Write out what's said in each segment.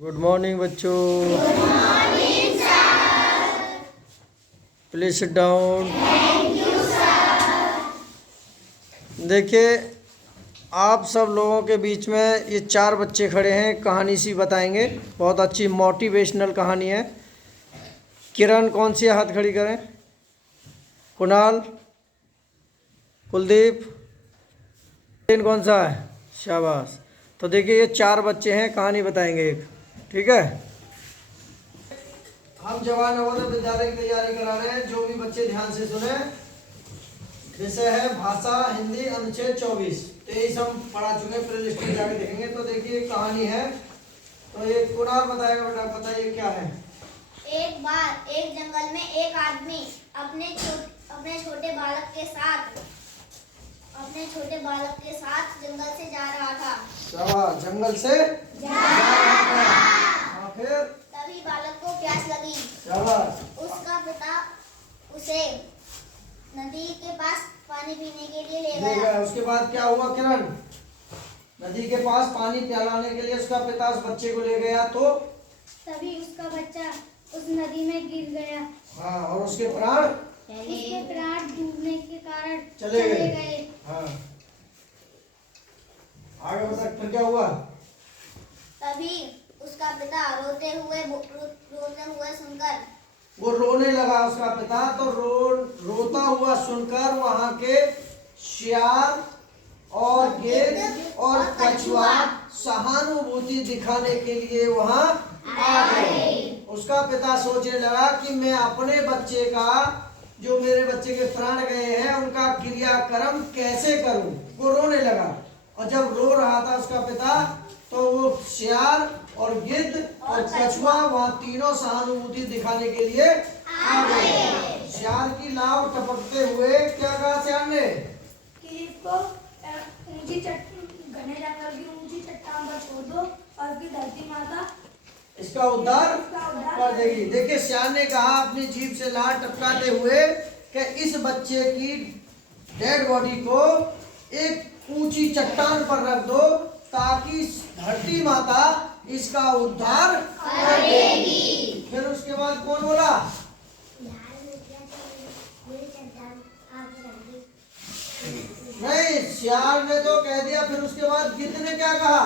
Good morning बच्चों। Please sit down. देखिए, आप सब लोगों के बीच में ये 4 बच्चे खड़े हैं, कहानी सी बताएंगे। बहुत अच्छी मोटिवेशनल कहानी है। किरण कौन सी हाथ खड़ी करें? कुणाल, कुलदीप, कौन सा है? शाबाश। तो देखिए, ये 4 बच्चे हैं, कहानी बताएंगे एक। ठीक है। हम जवाहर नवोदय विद्यालय की तैयारी करा रहे हैं। जो भी बच्चे ध्यान से सुने। विषय है भाषा हिंदी, अनुच्छेद 24। 23 हम पढ़ा चुके हैं, प्ले लिस्ट में जाके देखेंगे। तो देखिए, कहानी है। तो ये कुणाल बताएगा। बेटा बताइए क्या है। एक बार एक जंगल में एक आदमी अपने छोटे बालक के साथ जंगल से जा रहा था। शाबाश, जंगल से जा रहा था। फिर तभी बालक को प्यास लगी। शाबाश। उसका पिता उसे नदी के पास पानी पीने के लिए ले गया। उसके बाद क्या हुआ किरण? नदी के पास पानी पिलाने के लिए उसका पिता उस बच्चे को ले गया, तो तभी उसका बच्चा उस नदी में गिर गया। हाँ, और उसके प्राण डूबने के कारण चले गए। हाँ, आगे बढ़ सकते। फिर क्या हुआ? तभी उसका पिता रोते हुए सुनकर वो रोने लगा। उसका पिता तो रोता हुआ सुनकर वहां के शियार और गिद्ध और कछुआ सहानुभूति दिखाने के लिए वहां आ गए। उसका पिता सोचने लगा कि मैं अपने बच्चे का, जो मेरे बच्चे के प्राण गए हैं, उनका क्रियाक्रम कैसे करूं। वो रोने लगा। और जब रो रहा था उसका पिता, तो वो शियार और गिद्ध और कछुआ वहां तीनों सहानुभूति दिखाने के लिए आ गए। शियार की लाव टपकते हुए क्या कहा शियार ने? कि इसको ऊंची घने जंगल की ऊंची चट्टान पर छोड़ दो और फिर धरती माता इसका उद्धार कर देगी। देखिए, शियार ने कहा अपनी जीभ से लार टपकाते हुए कि इस बच्चे की डेड बॉडी को एक ऊंची चट्टान पर रख दो, ताकि धरती माता इसका उद्धार कर देगी। फिर उसके बाद कौन बोला? नहीं, शियार ने तो कह दिया। फिर उसके बाद गिद्ध ने क्या कहा?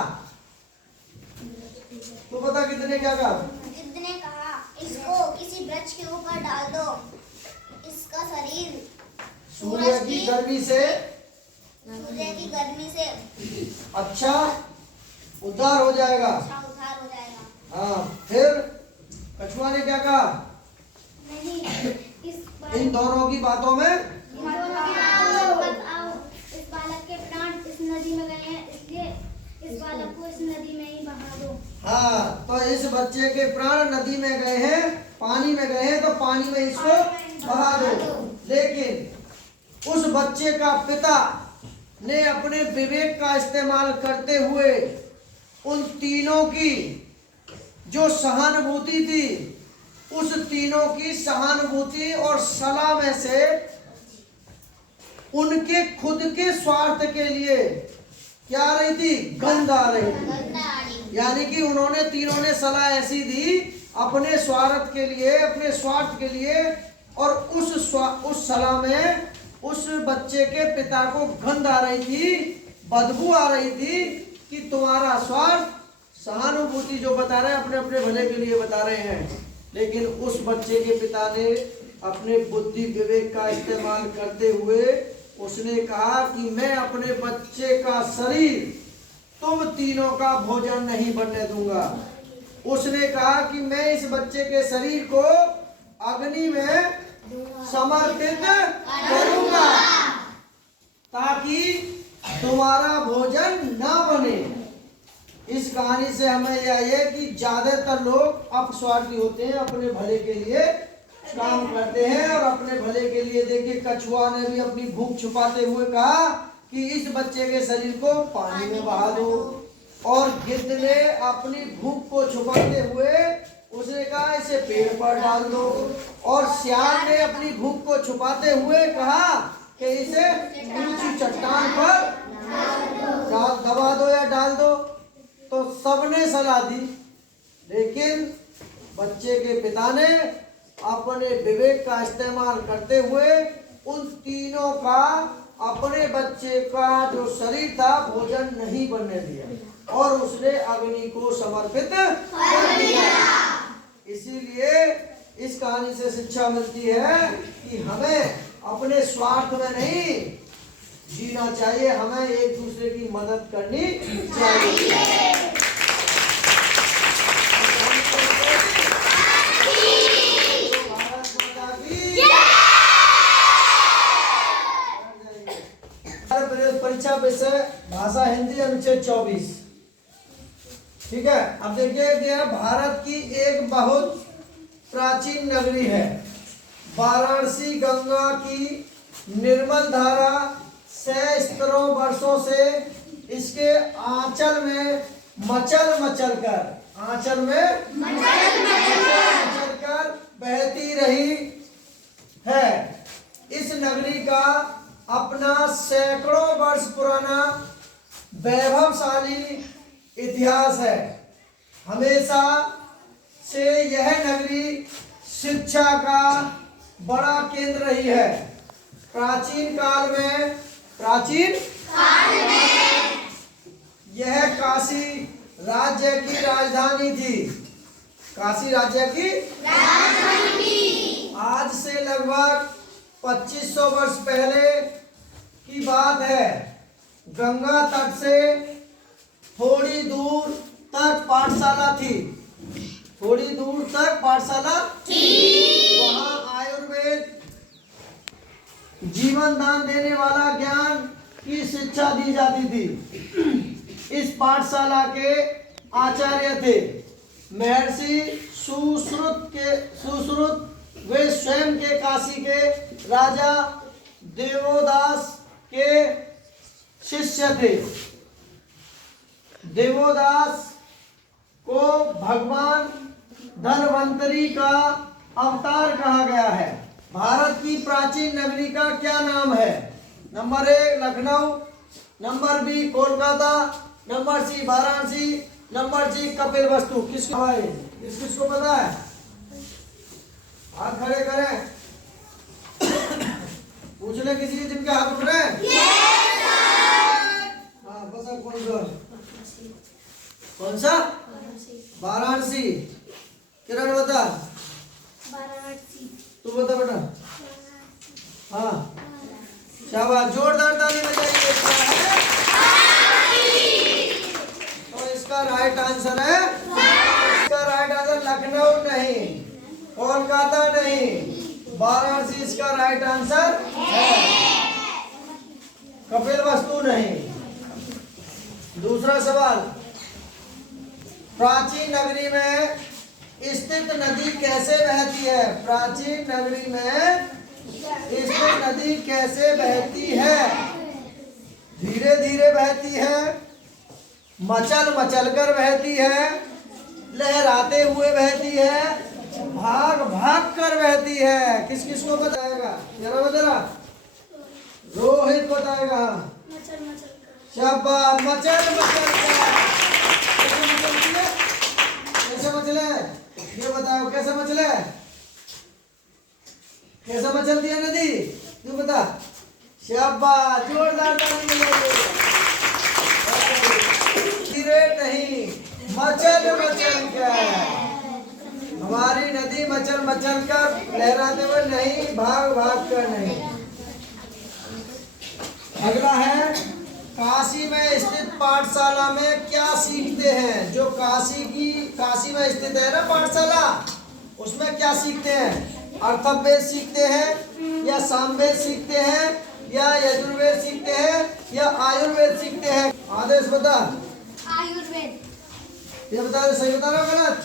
तो पता गिद्ध ने क्या कहा? गिद्ध ने कहा, इसको किसी वृक्ष के ऊपर डाल दो। इसका शरीर सूर्य की गर्मी से अच्छा उद्धार हो जाएगा। हाँ, फिर कछुआ ने क्या कहा? नहीं, इन दोनों की बातों में इस बालक के प्राण इस नदी में गए हैं, इसलिए इस बालक को इस नदी में ही बहा दो। हाँ, तो इस बच्चे के प्राण नदी में गए हैं, पानी में गए हैं, तो पानी में इसको बहा दो। लेकिन उस बच्चे का पिता ने अपने विवेक का इस्तेमाल करते हुए उन तीनों की जो सहानुभूति थी, उस तीनों की सहानुभूति और सलाह में से उनके खुद के स्वार्थ के लिए क्या आ रही थी? गंध आ रही थी। यानी कि उन्होंने तीनों ने सलाह ऐसी दी अपने स्वार्थ के लिए, अपने स्वार्थ के लिए, और उस सलाह में उस बच्चे के पिता को गंध आ रही थी, बदबू आ रही थी कि तुम्हारा स्वार्थ, सहानुभूति जो बता रहे हैं अपने अपने भले के लिए बता रहे हैं। लेकिन उस बच्चे के पिता ने अपने बुद्धि विवेक का इस्तेमाल करते हुए उसने कहा कि मैं अपने बच्चे का शरीर तुम तीनों का भोजन नहीं बनने दूंगा। उसने कहा कि मैं इस बच्चे के शरीर को अग्नि में समर्पित करूंगा, ताकि तुम्हारा भोजन ना बने। इस कहानी से हमें यह है कि ज्यादातर लोग अपस्वार्थी होते हैं, अपने भले के लिए काम करते हैं और अपने भले के लिए। देखिए, कछुआ ने भी अपनी भूख छुपाते हुए कहा कि इस बच्चे के शरीर को पानी में बहा दो, और गिद्ध ने अपनी भूख को छुपाते हुए उसने कहा इसे पेड़ पर डाल दो, और शियार ने अपनी भूख को छुपाते हुए कहा कि इसे ऊंची चट्टान पर दबा दो या डाल दो। तो सबने सलाह दी लेकिन बच्चे के पिता ने अपने विवेक का इस्तेमाल करते हुए उन तीनों का अपने बच्चे का जो शरीर था भोजन नहीं बनने दिया और उसने अग्नि को समर्पित कर दिया। इसीलिए इस कहानी से शिक्षा मिलती है कि हमें अपने स्वार्थ में नहीं जीना चाहिए, हमें एक दूसरे की मदद करनी चाहिए। परीक्षा विषय भाषा हिंदी अनुच्छेद 24। ठीक है, अब देखिए कि भारत की एक बहुत प्राचीन नगरी है वाराणसी। गंगा की निर्मल धारा सहस्त्रों वर्षों से इसके आंचल में मचल मचल कर बहती रही है। इस नगरी का अपना सैकड़ों वर्ष पुराना वैभवशाली इतिहास है। हमेशा से यह नगरी शिक्षा का बड़ा केंद्र रही है। प्राचीन काल में यह काशी राज्य की राजधानी थी। काशी राज्य की आज से लगभग 2500 वर्ष पहले की बात है। गंगा तट से थोड़ी दूर तक पाठशाला थी। वहाँ आयुर्वेद जीवन दान देने वाला ज्ञान की शिक्षा दी जाती थी। इस पाठशाला के आचार्य थे महर्षि सुश्रुत। वे स्वयं के काशी के राजा देवोदास के शिष्य थे। देवोदास को भगवान धन्वंतरी का अवतार कहा गया है। भारत की प्राचीन नगरी का क्या नाम है? Number 1 Lucknow, number B Kolkata, number C Varanasi, number G Kapilavastu. किसको है? किसको पता है? हाथ खड़े करें, पूछ ले किसी जिनके हाथ उठ रहे हैं। हाँ बस अब कौन सा? वाराणसी। किरण बता। वाराणसी। तू बता बेटा। हाँ शाबाश, जोरदार ताली बजाइए। तो इसका राइट आंसर है, लखनऊ नहीं, कोलकाता नहीं, वाराणसी इसका राइट आंसर है। कपिलवस्तु नहीं। दूसरा सवाल, प्राचीन नगरी में स्थित नदी कैसे बहती है? प्राचीन नगरी में स्थित नदी कैसे बहती है? धीरे धीरे बहती है, मचल मचल कर बहती है, लहराते हुए बहती है, भाग भाग कर बहती है। किस किस को बताएगा? जरा रोहित बताएगा। शाबाश, मचल मचल कर। कैसे मचले? ये बताओ कैसे मचले? कैसे मचलती है नदी? तू बता। शाबाश, जोरदार ताली बजाइए। धीरे नहीं, मचल मचल कर। हमारी नदी मचल मचल कर लहराते हुए नहीं, भाग भाग कर नहीं। अगला है, काशी में स्थित पाठशाला में क्या सीखते हैं? जो काशी में स्थित है ना पाठशाला, उसमें क्या सीखते हैं? अर्थवेद सीखते हैं या सामवेद सीखते हैं या यजुर्वेद सीखते हैं या आयुर्वेद सीखते हैं? आदेश बता। आयुर्वेद। ये बता रहे, सही बता रहे हो गलत?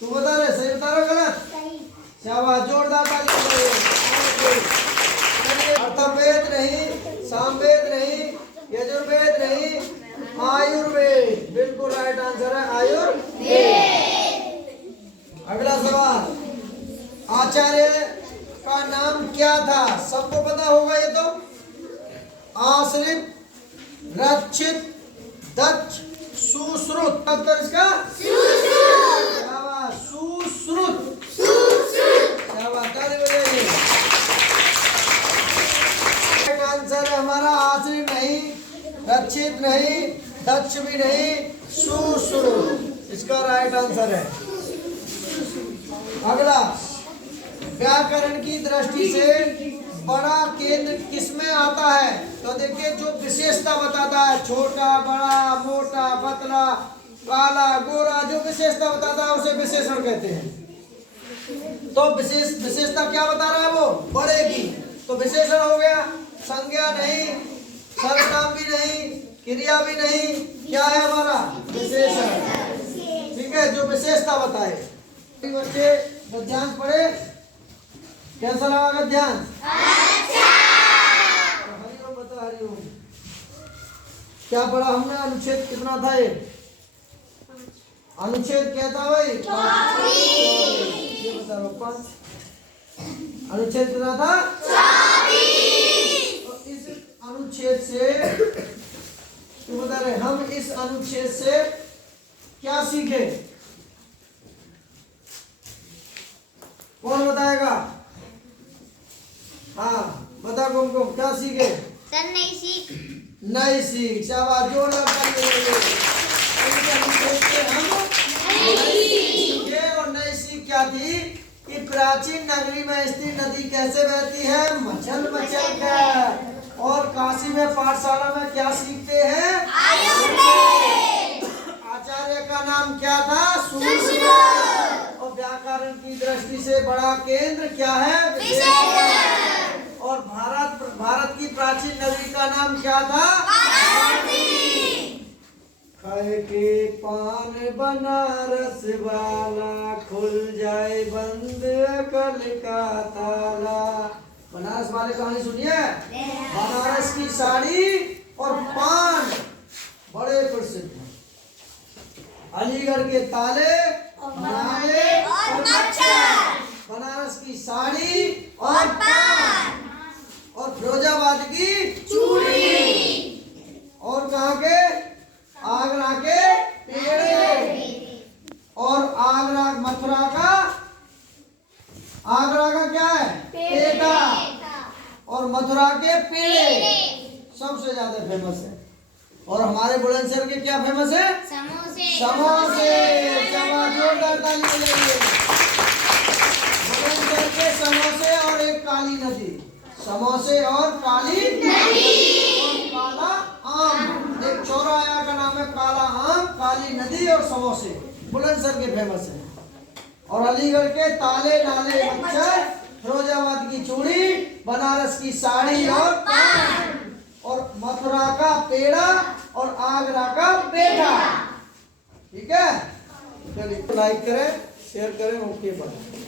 तू बता रहे सही बता रहे हो गलत? सही। शाबाश, जोरदार ताली बजाइए। अर्थवेद नहीं, सामवेद नहीं, यजुर्वेद नहीं, आयुर्वेद। बिल्कुल राइट आंसर है आयुर्वेद। अगला सवाल, आचार्य का नाम क्या था? सबको पता होगा ये तो। आश्रित, रक्षित, दक्ष, सुश्रुत। उत्तर इसका दक्षिण नहीं, दक्ष भी नहीं, सुश्रुत इसका राइट आंसर है। अगला, व्याकरण की दृष्टि से बड़ा केंद्र किसमें आता है? तो देखिए जो विशेषता बताता है, छोटा, बड़ा, मोटा, पतला, काला, गोरा, जो विशेषता बताता है उसे विशेषण कहते हैं। तो विशेषता क्या बता रहा है? वो बड़े की, तो विशेषण हो गया। संज्ञा नहीं, सर्वनाम भी नहीं, क्रिया भी नहीं, क्या है हमारा? विशेषण। ठीक है, जो विशेषता बताए। बच्चे गद्यांश पढ़े, कैसा लगा गद्यांश? हरिओम बता, हरिओम। क्या पढ़ा हमने? अनुच्छेद कितना था ये? अनुच्छेद क्या था भाई? ये बता रहा हूँ, 5। अनुच्छेद कितना था? 24। तो इस अनुच्छेद से तो बता रहे, हम इस अनुच्छेद से क्या सीखे? कौन बताएगा? हाँ बता कुमकुम, क्या सीखे? सर नहीं सीख। नहीं सीख, शाबाश, जोरदार ताली। और नई सीख क्या थी कि प्राचीन नगरी में स्थित नदी कैसे बहती है? मचल मचल कर। और काशी में पाठशाला में क्या सीखते हैं? आचार्य का नाम क्या था? सुश्रुत। और व्याकरण की दृष्टि से बड़ा केंद्र क्या है? विशेषण। और भारत की प्राचीन नगरी का नाम क्या था? खाए के पान बनारस वाला, खुल जाए बंद अकल का ताला। बनारस वाले कहानी सुनिए। बनारस की साड़ी और पान बड़े प्रसिद्ध हैं। अलीगढ़ के ताले, नाले और मच्छर। बनारस की साड़ी और पान। और फिरोजाबाद की चूड़ी। और कहाँ के? आगरा के पेड़े। और मथुरा का क्या है? पेड़ा। और मथुरा के पेड़े सबसे ज्यादा फेमस है। और हमारे बुलंदशहर के क्या फेमस है? समोसे। समोसे। जोरदार ताली बजाइए। बुलंदशहर के समोसे और एक काली नदी। समोसे और काली नदी। और काला आम, एक चौराहा का नाम है काला आम, काली नदी और समोसे बुलंदशहर के फेमस है। और अलीगढ़ के ताले, नाले, मच्छर, फिरोजाबाद की चूड़ी, बनारस की साड़ी और पान, और मथुरा का पेड़ा और आगरा का पेठा। ठीक है, चलिए लाइक करें, शेयर करें, ओके बाय।